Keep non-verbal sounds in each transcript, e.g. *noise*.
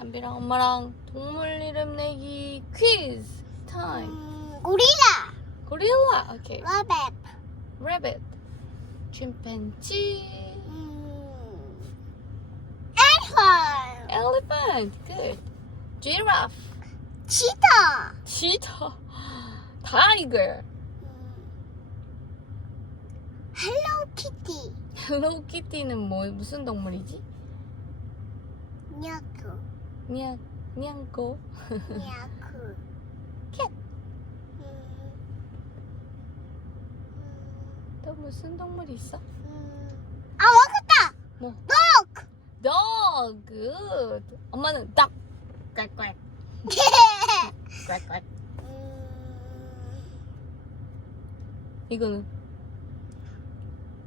담비랑 엄마랑 동물 이름 내기 퀴즈 타임. 음, 고릴라, 고릴라. 오케이. 라벳, rabbit. 침팬지. 음, 엘ефant, elephant. good. giraffe. 치타, cheetah. tiger. 헬로키티, 헬로 키티는 뭐 무슨 동물이지? 냐쿠, 냥 냥꼬. 냐쿠, 캣. 음, 또 무슨 동물이 있어? 음, 아 먹었다. 뭐? dog. dog. good. 엄마는. 꽥꽥. *laughs* 음, 이거는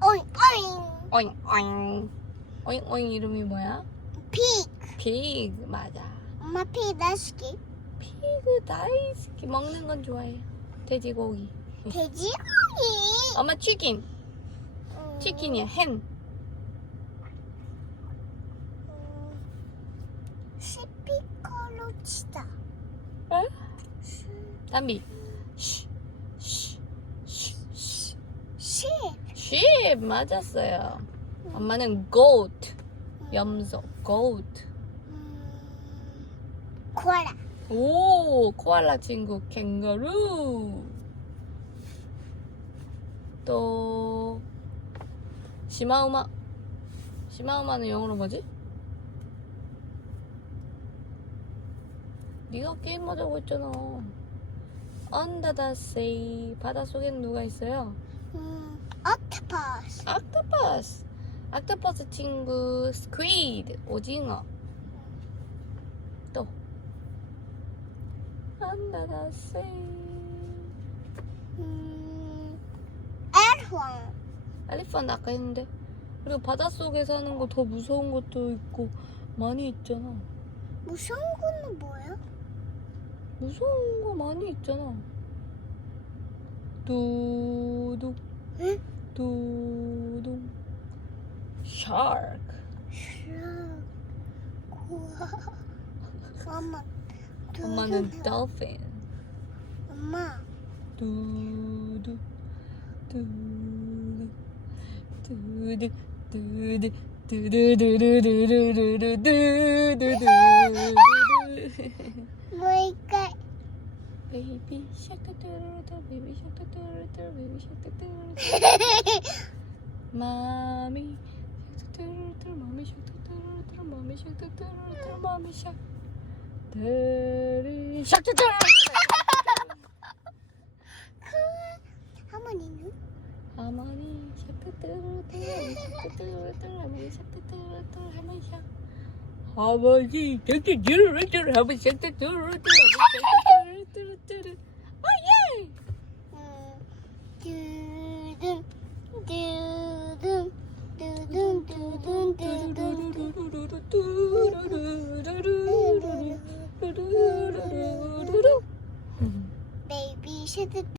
오잉 오잉. 오잉 오잉. 오잉 오잉 이름이 뭐야? pig. Pig 맞아. 엄마 pig 다시기. 피그 다이스키 먹는 건 좋아해. 돼지고기. 돼지고기. 엄마 치킨. 음, 치킨이야 hen. 음, 시피콜로 치다. 에? 담비. sheep 맞았어요. 엄마는 goat. 염소. goat. 음, 코알라. 오, 코알라 친구 캥거루. 또 시마우마. 시마우마는 영어로 뭐지? 네가 게임 하자고 했잖아. The sea. 바닷속엔 누가 있어요? 음, octopus. octopus. octopus 친구 squid. 오징어. 음, 엘황. 엘리펀트 아까 했는데 그리고 바닷속에 사는 거 더 무서운 것도 있고 많이 있잖아 무서운 거는 뭐야? 무서운 거 많이 있잖아 두둥 응? 두둥 샤크 슈. 우와. 엄마. 엄마는 두둥. dolphin 엄마. 두둥 두둥 두둥 두둥 두두두두두두두두두두두 뭐일까? 베이비 샤크 뚜루뚜 베이비 샤크 뚜루뚜 베이비 샤크 뚜루뚜 마미 대리 샥샥샥 하모니는? 하모니 샤크뚜루뚜루 샤크뚜루뚜루 하모니 샤크뚜루뚜루 하모니 샥 하모니 샤크뚜루뚜루 하모니 샤크뚜루뚜루 하모니 샤크뚜루뚜루 오예 should